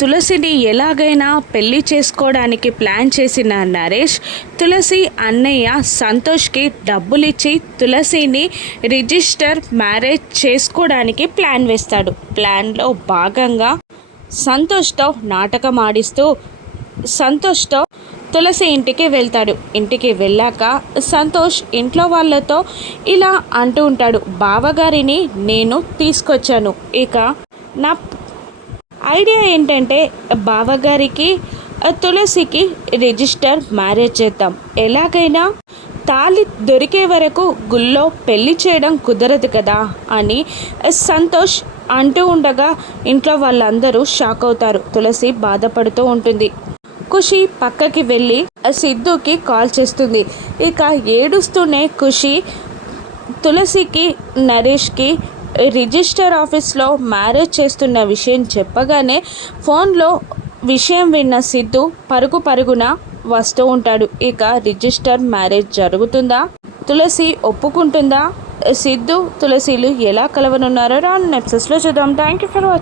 తులసిని ఎలాగైనా పెళ్లి చేసుకోవడానికి ప్లాన్ చేసిన నరేష్ తులసి అన్నయ్య సంతోష్కి డబ్బులిచ్చి తులసిని రిజిస్టర్ మ్యారేజ్ చేసుకోవడానికి ప్లాన్ వేస్తాడు. ప్లాన్లో భాగంగా సంతోష్తో నాటకం ఆడిస్తూ సంతోష్తో తులసి ఇంటికి వెళ్తాడు. ఇంటికి వెళ్ళాక సంతోష్ ఇంట్లో వాళ్ళతో ఇలా అంటూ ఉంటాడు, బావగారిని నేను తీసుకొచ్చాను. ఇక నా ఐడియా ఏంటంటే బావగారికి తులసికి రిజిస్టర్ మ్యారేజ్ చేద్దాం. ఎలాగైనా తాళి దొరికే వరకు గుళ్ళో పెళ్లి చేయడం కుదరదు కదా అని సంతోష్ అంటూ ఉండగా ఇంట్లో వాళ్ళందరూ షాక్ అవుతారు. తులసి బాధపడుతూ ఉంటుంది. ఖుషి పక్కకి వెళ్ళి సిద్ధుకి కాల్ చేస్తుంది. ఇక ఏడుస్తూనే ఖుషి తులసికి నరేష్కి రిజిస్టర్ ఆఫీస్లో మ్యారేజ్ చేస్తున్న విషయం చెప్పగానే ఫోన్లో విషయం విన్న సిద్ధు పరుగున వస్తూ ఉంటాడు. ఇక రిజిస్టర్ మ్యారేజ్ జరుగుతుందా? తులసి ఒప్పుకుంటుందా? సిద్ధు తులసిలు ఎలా కలవనున్నారో రాను ఎపిసోడ్స్లో చూద్దాం. Thank you for watching.